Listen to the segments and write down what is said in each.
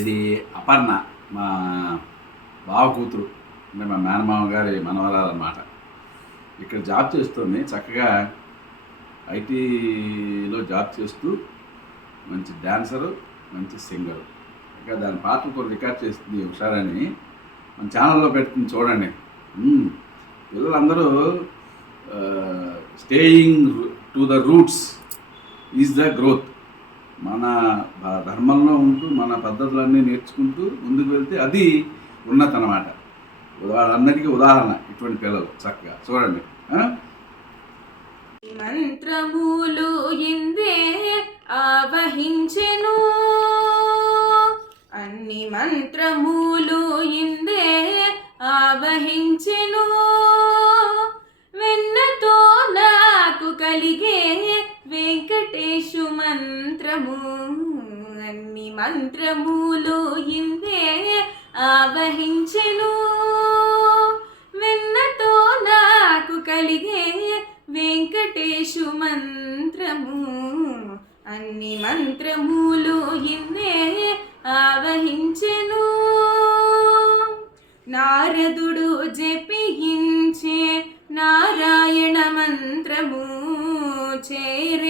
ఇది అపర్ణ మా బావ కూతురు అంటే మా మేనమామ గారి మనవరాలు అనమాట ఇక్కడ జాబ్ చేస్తుంది చక్కగా ఐటీలో జాబ్ చేస్తూ మంచి డాన్సరు మంచి సింగరు. ఇంకా దాని పాటలు కొన్ని రికార్డ్ చేస్తుంది ఒకసారని మన ఛానల్లో పెడుతుంది చూడండి. పిల్లలందరూ staying to the roots is the growth మన ధర్మంలో ఉంటూ మన పద్ధతులన్నీ నేర్చుకుంటూ ముందుకు వెళ్తే అది ఉన్నత అనమాట వాళ్ళందరికీ ఉదాహరణ ఇటువంటి పిల్లలు చక్కగా. చూడండి. ఆ? మంత్రములు ఇందే ఆవహించెను. అన్ని మంత్రములు ఇందే ఆవహించెను. మంత్రము అన్ని మంత్రములు ఇందే ఆవహించెను. వెన్నతో నాకు కలిగే వెంకటేశు మంత్రము. అన్ని మంత్రములు ఇందే ఆవహించెను. నారదుడు జపించే నారాయణ మంత్రము.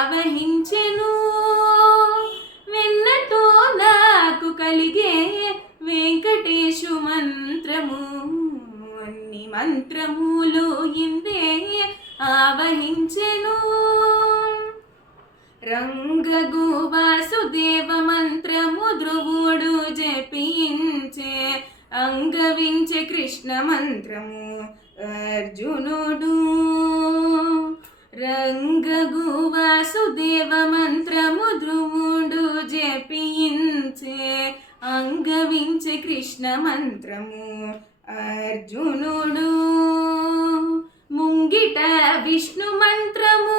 ఆవహించెను వెన్నతో నాకు కలిగే వెంకటేశు మంత్రము అన్ని మంత్రములు ఇందే ఆవహించెను రంగగు వాసుదేవ మంత్రము ధ్రువుడు జపించే అంగవించే కృష్ణ మంత్రము అర్జునుడు. రంగగు వాసుదేవ మంత్రము ధ్రువుడు జపించే అంగవించే కృష్ణ మంత్రము అర్జునుడు. ముంగిట విష్ణు మంత్రము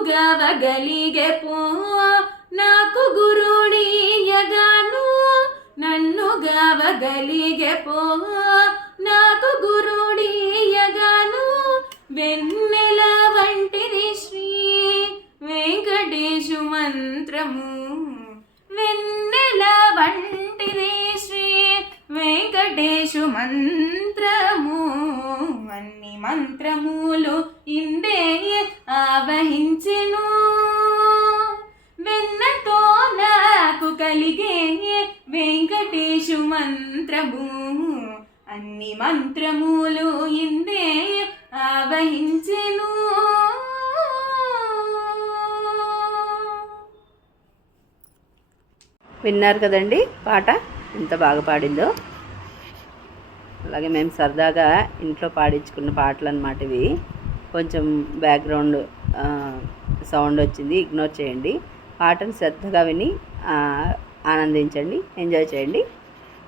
నన్ను గవగలిగే పో. నాకు గురుడీయగాను నన్ను గవగలిగే పో. నాకు గురుడీయగాను వెన్నెల వంటిది శ్రీ వెంకటేశు మంత్రము. వెన్నెల వంటిది శ్రీ వెంకటేశు మంత్రము. అన్ని మంత్రములు ప్రభు అన్ని మంత్రములు ఇందే ఆవహించెను. విన్నారు కదండి పాట? ఎంత బాగా పాడిందో. అలాగే మేము సరదాగా ఇంట్లో పాడించుకున్న పాటలు అన్నమాట ఇవి. కొంచెం బ్యాక్గ్రౌండ్ సౌండ్ వచ్చింది ఇగ్నోర్ చేయండి. పాటను శ్రద్ధగా విని ఆనందించండి ఎంజాయ్ చేయండి.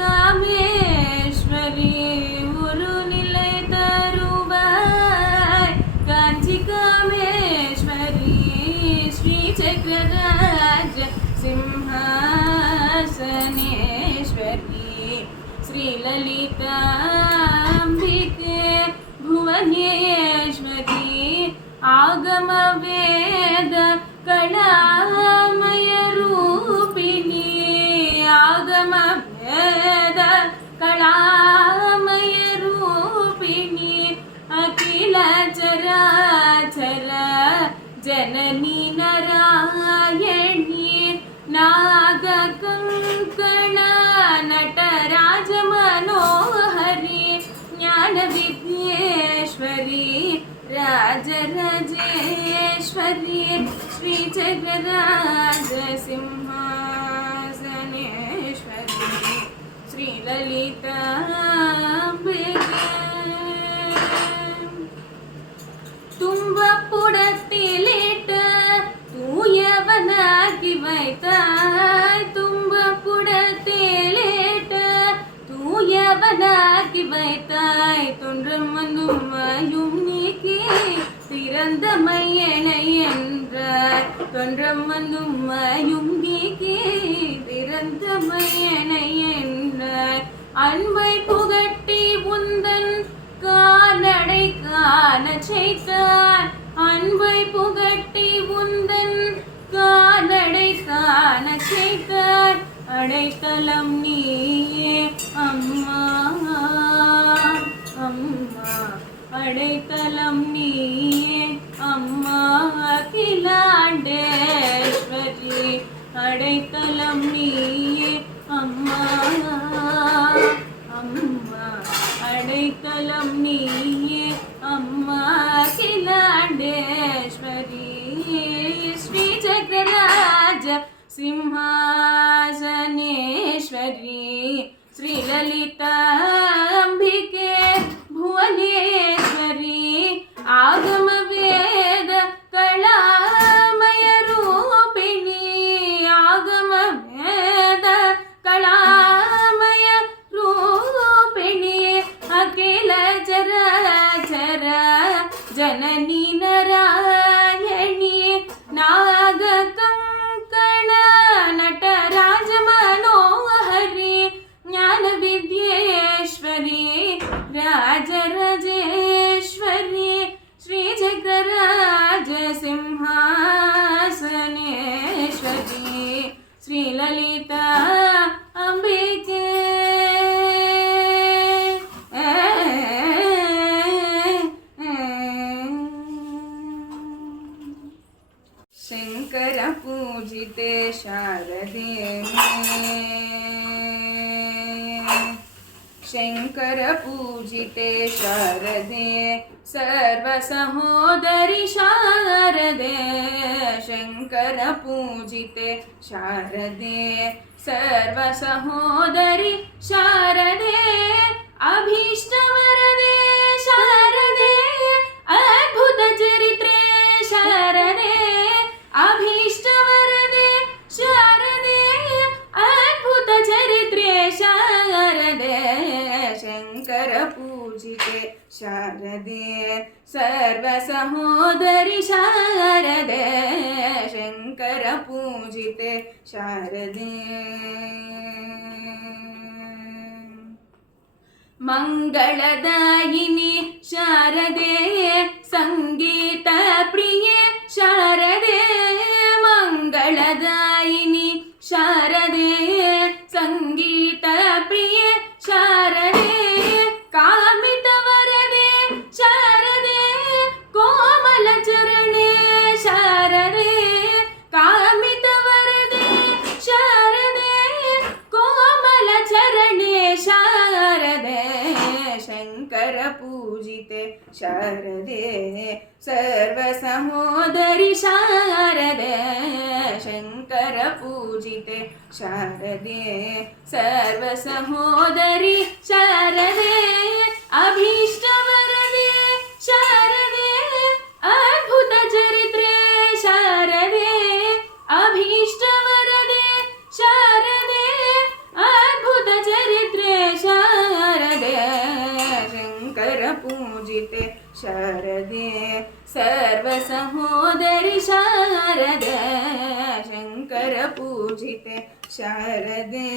காமேஸ்வரி ஒரு நிலை தருவாய் காஞ்சி காமேஸ்வரி ஸ்ரீ சக்கரராஜ சிம்ஹாசனேஸ்வரி ஸ்ரீலலிதாம்பிகே புவனேஸ்வரி ஆகம வேத கலா जननी नरायणी नागकङ्कण नटराजमनोहरि ज्ञानविद्येश्वरी राजराजेश्वरी श्रीजगराज सिंहासनेश्वरी வைத்தாய் தொன்றும் வந்தும் வாயும் நீக்கி திறந்த மையனை என்றாய் தொன்றம் வந்தும் வாயும் நீக்கி திறந்த மையனை என்றாய் அன்பை புகட்டி உந்தன் கானடை காண செய்தான். அன்பை புகட்டி உந்தன் கானடை காண செய்தான். அடைக்கலம் நீ படைத்தலம்மியே அம்மா அகிலாண்டேஸ்வரி படைத்தலம் நீயே அம்மா அம்மா அடைத்தலம் நீயே அம்மா அகிலாண்டேஸ்வரி ஸ்ரீ சக்கராஜ சிம்ஹாசனேஸ்வரி ஸ்ரீலலிதா शंकर पूजिते शारदे शंकर पूजिते शारदे सर्वसहोदरी शारदे। शंकर पूजिते शारदे सर्वसहोदरी शारदे। शङ्करपूजिते शारदे। मङ्गलदायिनि शारदे सङ्गीतप्रिये शारदे। मङ्गलदायिनि शारदे सर्वसहोदरि शारदे शङ्करपूजिते शारदे सर्वसहोदरि शारदे अभीष्टवरदे शारदे अद्भुतचरित्रे शारदे अभीष्टवरदे शारदे अद्भुतचरित्रे शारदे शङ्करपूजिते शारदे सर्वसहोदरि शंकर शङ्करपूजिते शारदे।